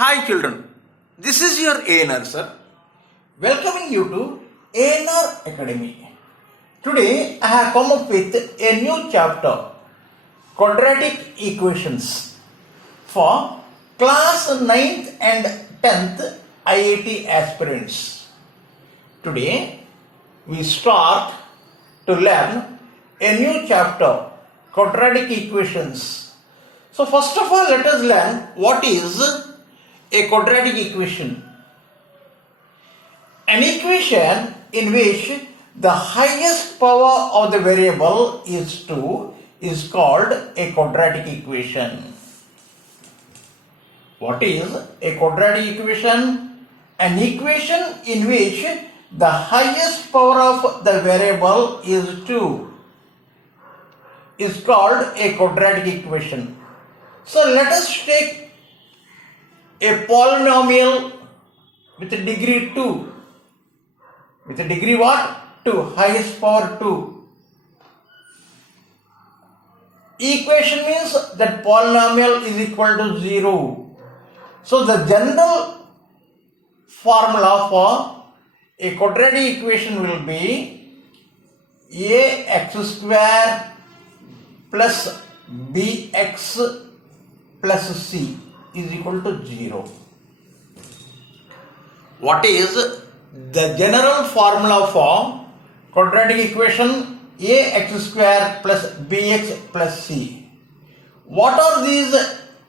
Hi children, this is your ANR sir, welcoming you to ANR Academy. Today I have come up with a new chapter, Quadratic Equations, for class 9th and 10th IIT aspirants. Today we start to learn a new chapter, Quadratic Equations. So first of all, let us learn what is a quadratic equation. An equation in which the highest power of the variable is 2 is called a quadratic equation. What is a quadratic equation? An equation in which the highest power of the variable is 2 is called a quadratic equation. So let us take a polynomial with a degree 2. With a degree what? 2. Highest power 2. Equation means that polynomial is equal to 0. So the general formula for a quadratic equation will be ax square plus bx plus c is equal to 0. What is the general formula for quadratic equation? Ax square plus bx plus c. What are these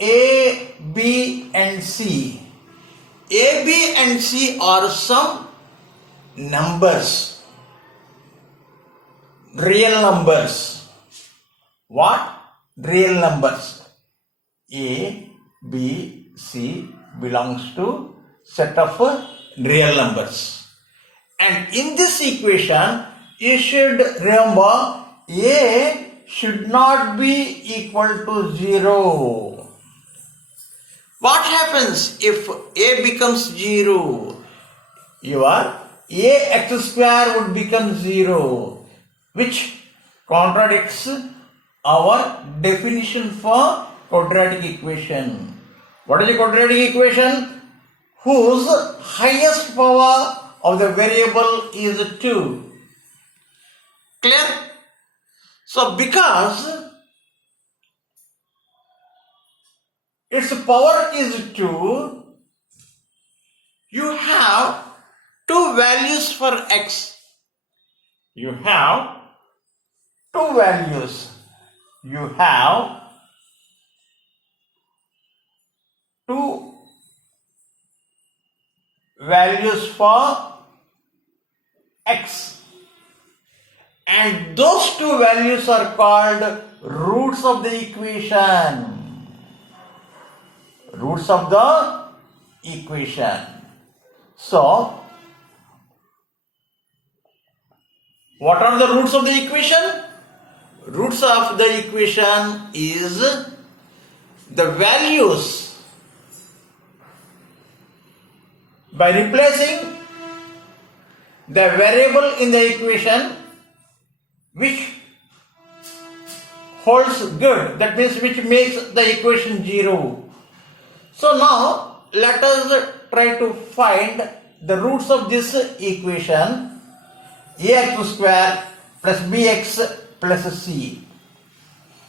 a, b and c? A, b and c are some numbers, real numbers. What? Real numbers. A, B, C belongs to set of real numbers. And in this equation, you should remember A should not be equal to 0. What happens if A becomes 0? Your ax square would become 0, which contradicts our definition for quadratic equation. What is a quadratic equation? Whose highest power of the variable is 2. Clear? So because its power is 2, you have two values for x. You have two values. You have two values for x, and those two values are called roots of the equation. Roots of the equation. So, what are the roots of the equation? Roots of the equation is the values. By replacing the variable in the equation which holds good, that means which makes the equation 0. So now let us try to find the roots of this equation, ax square plus bx plus c.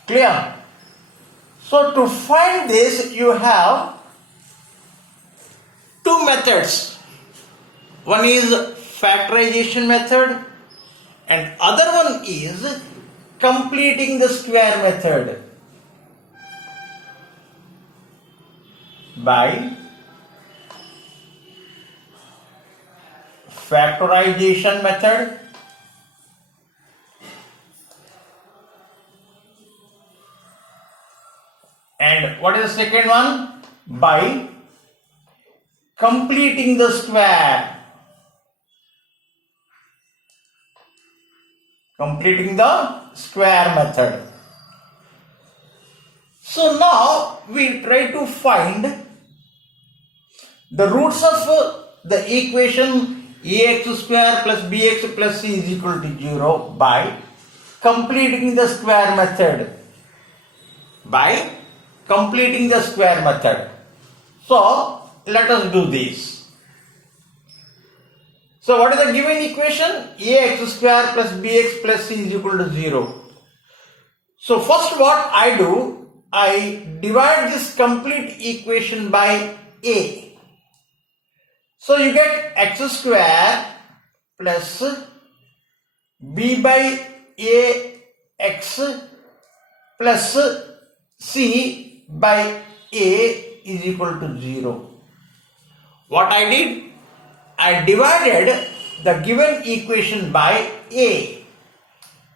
Clear? So to find this you have two methods. One is factorization method and other one is completing the square method. By factorization method, and what is the second one? By completing the square. Completing the square method. So now we try to find the roots of the equation ax square plus bx plus c is equal to 0 by completing the square method. By completing the square method. So let us do this. So what is the given equation? Ax square plus bx plus c is equal to 0. So first what I do, I divide this complete equation by a. So you get x square plus b by a x plus c by a is equal to 0. What I did? I divided the given equation by a.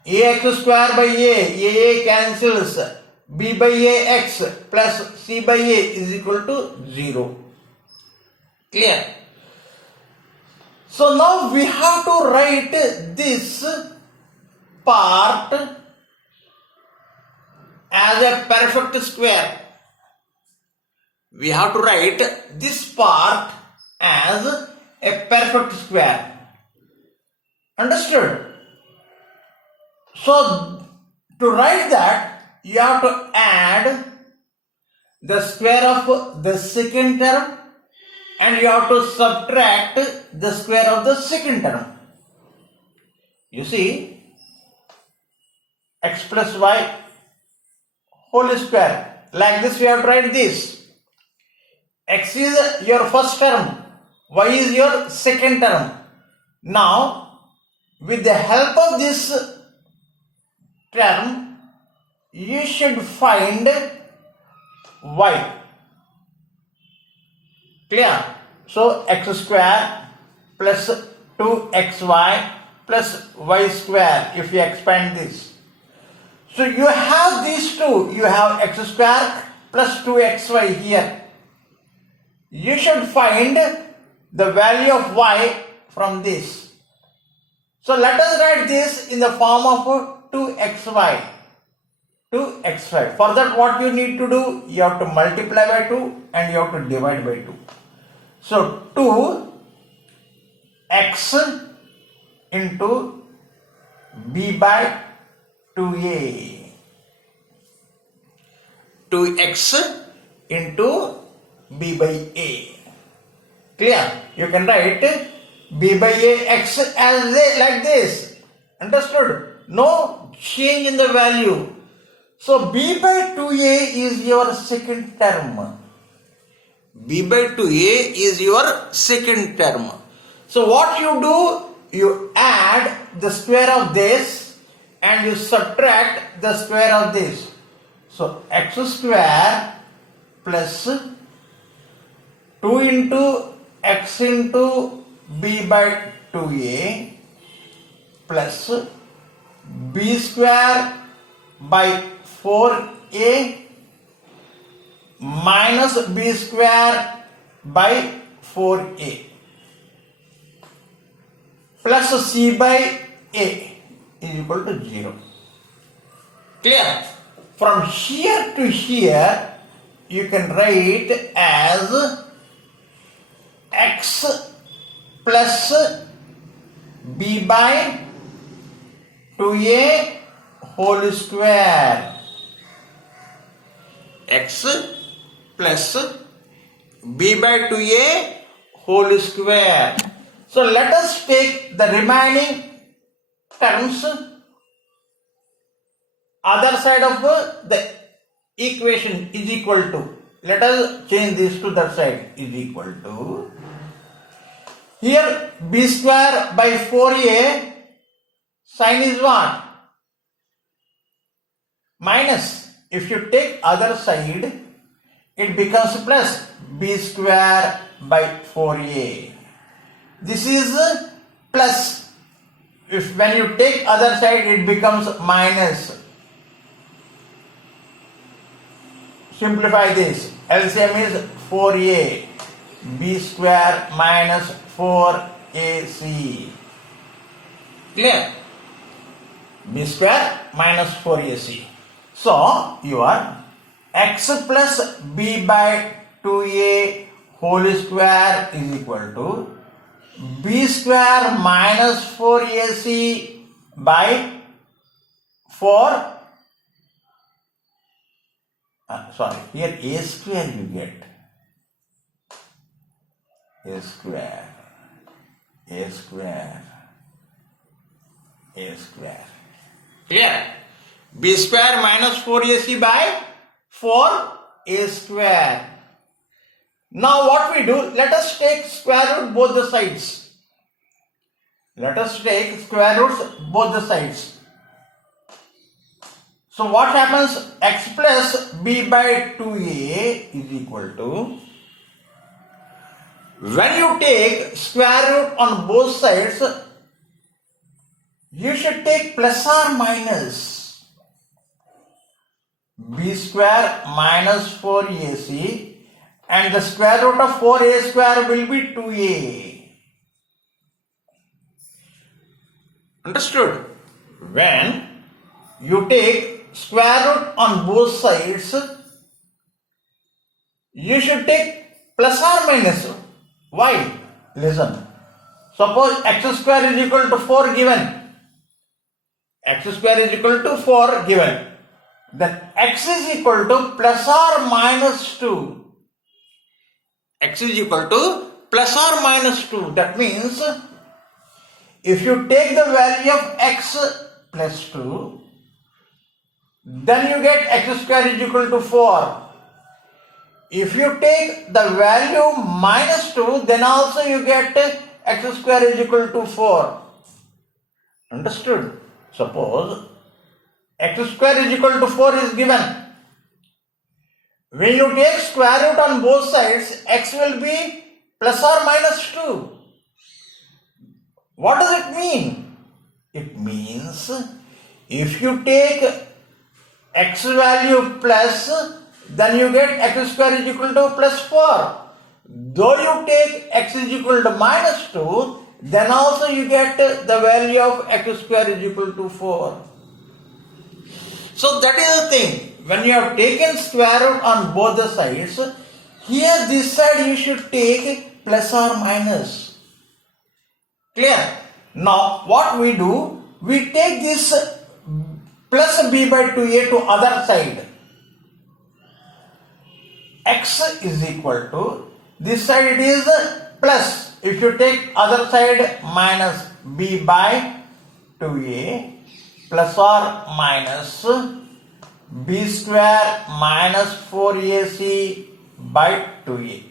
Ax square by a cancels, b by ax plus c by a is equal to 0. Clear? So now we have to write this part as a perfect square. We have to write this part as a perfect square. Understood? So to write that, you have to add the square of the second term and you have to subtract the square of the second term. You see, x plus y whole square. Like this we have to write this. X is your first term, y is your second term. Now, with the help of this term, you should find y. Clear? So x square plus 2xy plus y square if you expand this. So you have these two. You have x square plus 2xy here. You should find the value of y from this. So let us write this in the form of 2xy. 2xy. For that what you need to do? You have to multiply by 2 and you have to divide by 2. So 2x into b by 2a. 2x into b by a. Clear? You can write b by a x as a, like this. Understood? No change in the value. So b by 2a is your second term. B by 2a is your second term. So what you do? You add the square of this and you subtract the square of this. So x square plus 2 into x into b by 2a plus b square by 4a minus b square by 4a plus c by a is equal to 0. Clear? From here to here you can write as x plus b by 2a whole square. X plus b by 2a whole square. So let us take the remaining terms other side of the equation is equal to. Let us change this to that side is equal to. Here b square by 4a sign is what? Minus. If you take other side, it becomes plus b square by 4a. This is plus. If when you take other side, it becomes minus. Simplify this. LCM is 4a. B square minus 4ac. Clear? B square minus 4ac. So, your x plus b by 2a whole square is equal to b square minus 4ac by 4. Sorry, here a square you get. a square, a square, a square. Clear? B square minus 4ac by 4a square. Now what we do, let us take square root both the sides. Let us take square roots both the sides. So what happens? X plus b by 2a is equal to, when you take square root on both sides, you should take plus or minus b square minus 4ac, and the square root of 4a square will be 2a. Understood? When you take square root on both sides, you should take plus or minus. Why? Listen. Suppose x square is equal to 4 given. X square is equal to 4 given. Then x is equal to plus or minus 2. X is equal to plus or minus 2. That means if you take the value of x plus 2, then you get x square is equal to 4. If you take the value minus 2, then also you get x square is equal to 4. Understood? Suppose x square is equal to 4 is given. When you take square root on both sides, x will be plus or minus 2. What does it mean? It means if you take x value plus, then you get x square is equal to plus 4. Though you take x is equal to minus 2, then also you get the value of x square is equal to 4. So that is the thing. When you have taken square root on both the sides, here this side you should take plus or minus. Clear? Now what we do, we take this plus b by 2a to other side. X is equal to, this side it is plus. If you take other side, minus b by 2a plus or minus b square minus 4ac by 2a.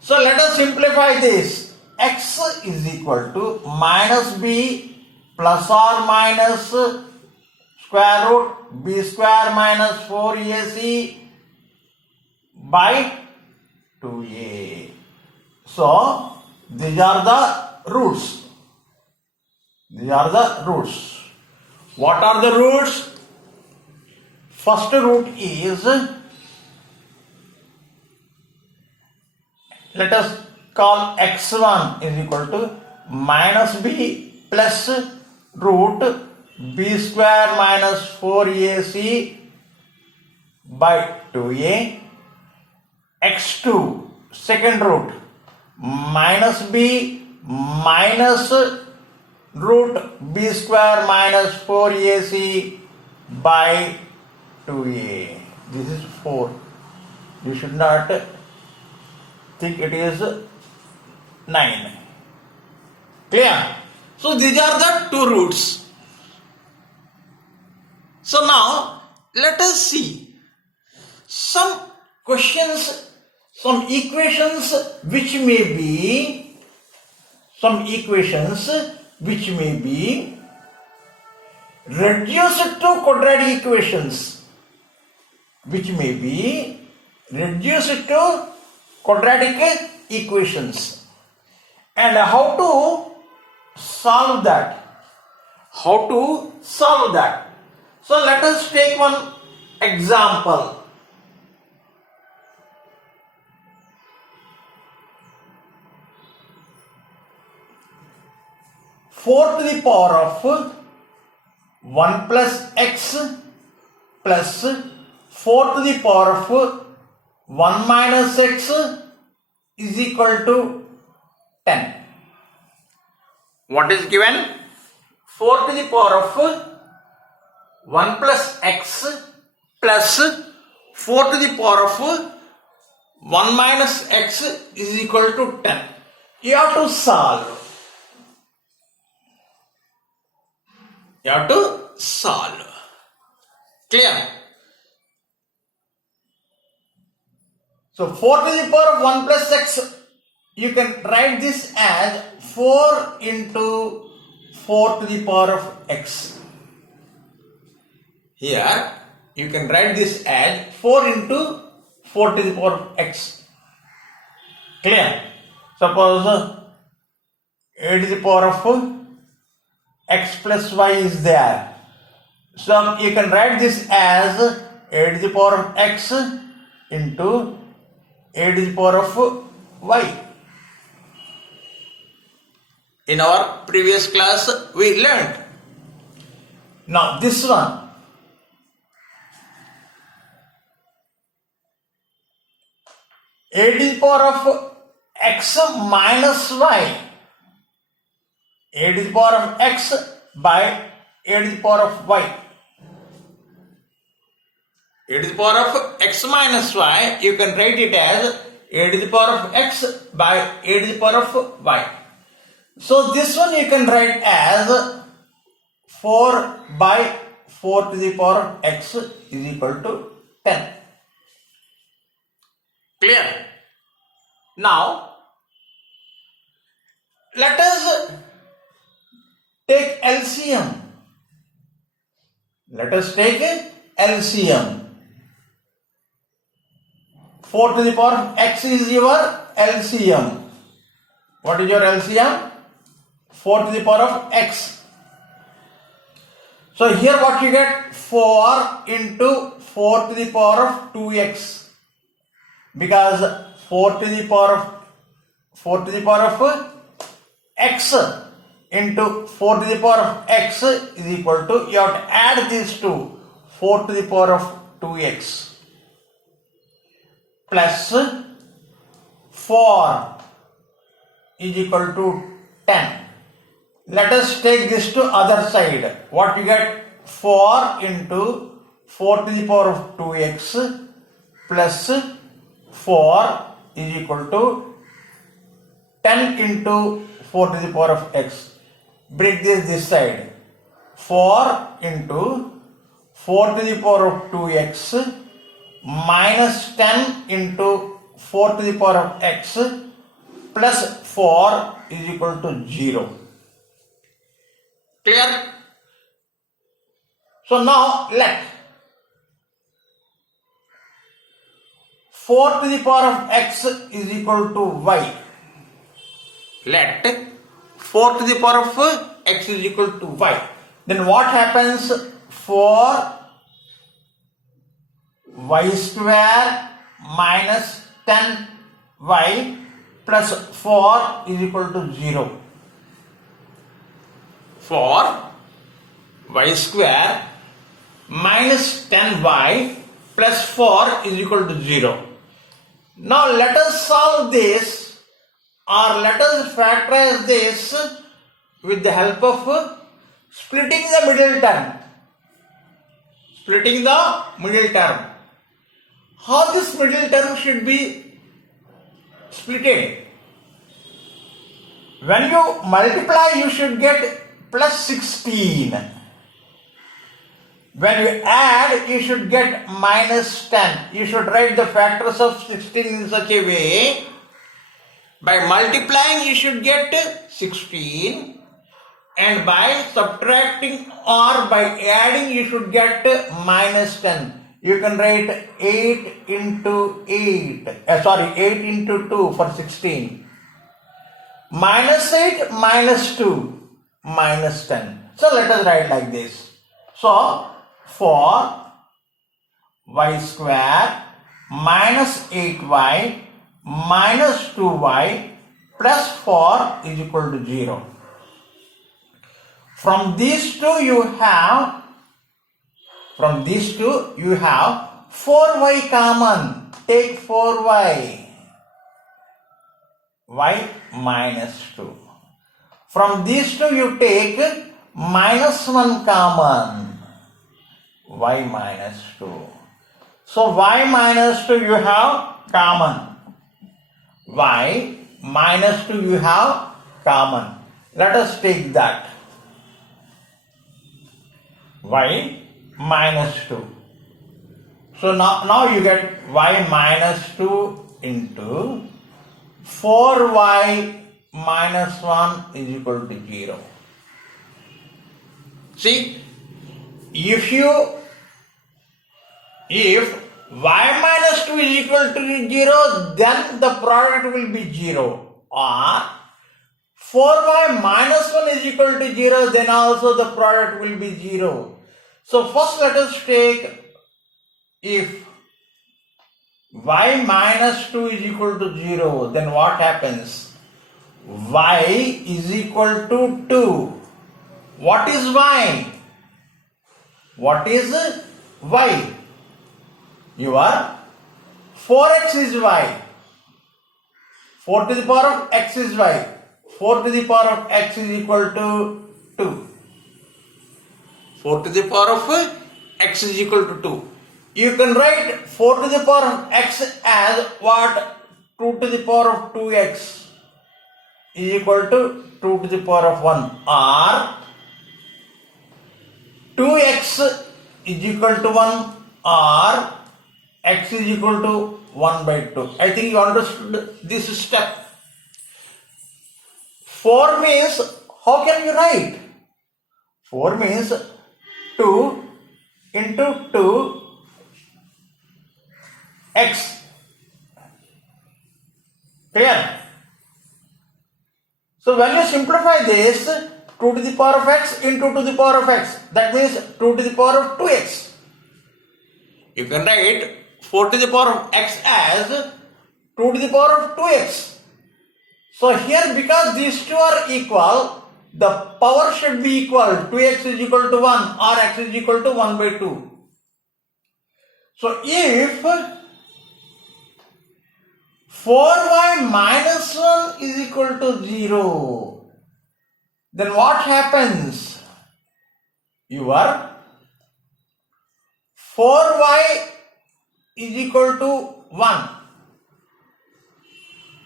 So let us simplify this. X is equal to minus b plus or minus square root b square minus 4ac by 2a. So these are the roots. These are the roots. What are the roots? First root is, let us call x1 is equal to minus b plus root b square minus 4ac by 2a. x2, second root, minus b minus root b square minus 4ac by 2a. This is 4. You should not think it is 9. Clear? So these are the two roots. So now let us see some questions, some equations which may be, reduced to quadratic equations, and how to solve that. So let us take one example. Four to the power of 1 plus x plus 4 to the power of 1 minus x is equal to 10. What is given? 4 to the power of 1 plus x plus 4 to the power of 1 minus x is equal to 10. You have to solve. Clear? So 4 to the power of 1 plus x, you can write this as 4 into 4 to the power of x. Here you can write this as 4 into 4 to the power of x. Clear? Suppose a to the power of x plus y is there. So you can write this as a to the power of x into a to the power of y. In our previous class we learned. Now this one, a to the power of x minus y, a to the power of x by a to the power of y. A to the power of x minus y, you can write it as a to the power of x by a to the power of y. So this one you can write as 4 by 4 to the power of x is equal to 10. Clear? Now let us take LCM. Let us take LCM. 4 to the power of x is your LCM. What is your LCM? 4 to the power of x. So here what you get? 4 into 4 to the power of 2x. Because 4 to the power of x into 4 to the power of x is equal to, you have to add these two, 4 to the power of 2x plus 4 is equal to 10. Let us take this to other side. What you get? 4 into 4 to the power of 2x plus 4 is equal to 10 into 4 to the power of x. Break this side. 4 into 4 to the power of 2x minus 10 into 4 to the power of x plus 4 is equal to 0. Clear? So now let 4 to the power of x is equal to y. Let 4 to the power of x is equal to y. Then what happens? 4 y square minus 10y plus 4 is equal to 0. 4 y square minus 10y plus 4 is equal to 0. Now let us solve this, or let us factorize this with the help of splitting the middle term. Splitting the middle term. How this middle term should be splitted? When you multiply, you should get plus 16. When you add, you should get minus 10. You should write the factors of 16 in such a way. By multiplying, you should get 16. And by subtracting or by adding, you should get minus 10. You can write 8 into 8. 8 into 2 for 16. Minus 8, minus 2, minus 10. So let us write like this. So 4 y square minus 8y minus 2y plus 4 is equal to 0. From these two you have 4y common. Take 4y. Y minus 2. From these two you take minus 1 common. Y minus 2. So y minus 2 you have common. y minus 2 you have common. Let us take that. Y minus 2. So now you get y minus 2 into 4y minus 1 is equal to 0. See, if y minus 2 is equal to 0, then the product will be 0. Or 4y minus 1 is equal to 0, then also the product will be 0. So first let us take, if y minus 2 is equal to 0, then what happens? Y is equal to 2. What is y? What is y? Your 4x is y. 4 to the power of x is y. 4 to the power of x is equal to 2. 4 to the power of x is equal to 2. You can write 4 to the power of x as what? 2 to the power of 2x is equal to 2 to the power of 1, or 2x is equal to 1, or x is equal to 1 by 2. I think you understood this step. 4 means, how can you write? 4 means 2 into 2 x. Clear? So when you simplify this, 2 to the power of x into 2 to the power of x, that means 2 to the power of 2x. You can write 4 to the power of x as 2 to the power of 2x. So here, because these two are equal, the power should be equal. 2x is equal to 1 or x is equal to 1 by 2. So if 4y minus 1 is equal to 0, then what happens? Your 4y is equal to 1.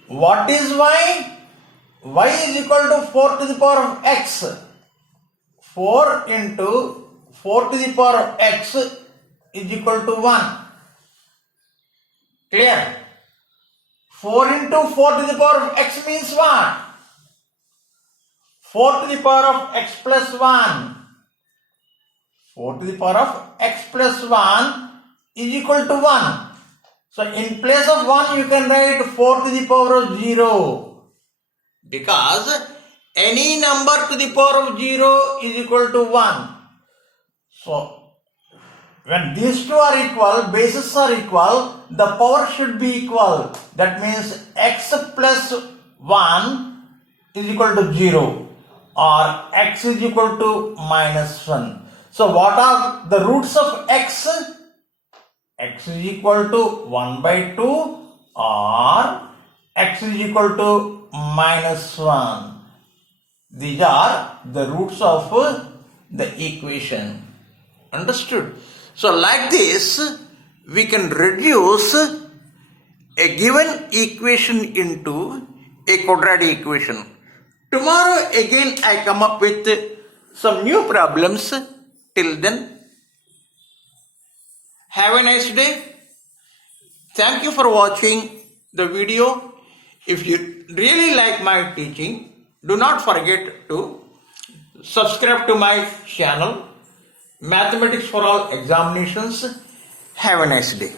What is y? Y is equal to 4 to the power of x. 4 into 4 to the power of x is equal to 1. Clear? 4 into 4 to the power of x means what? 4 to the power of x plus 1. 4 to the power of x plus 1 is equal to 1. So in place of 1 you can write 4 to the power of 0. Because any number to the power of 0 is equal to 1. So when these two are equal, bases are equal, the power should be equal. That means x plus 1 is equal to 0 or x is equal to minus 1. So what are the roots of x? X is equal to 1 by 2 or x is equal to minus 1. These are the roots of the equation. Understood? So like this, we can reduce a given equation into a quadratic equation. Tomorrow again I come up with some new problems. Till then, have a nice day. Thank you for watching the video. If you really like my teaching, do not forget to subscribe to my channel, Mathematics for All Examinations. Have a nice day.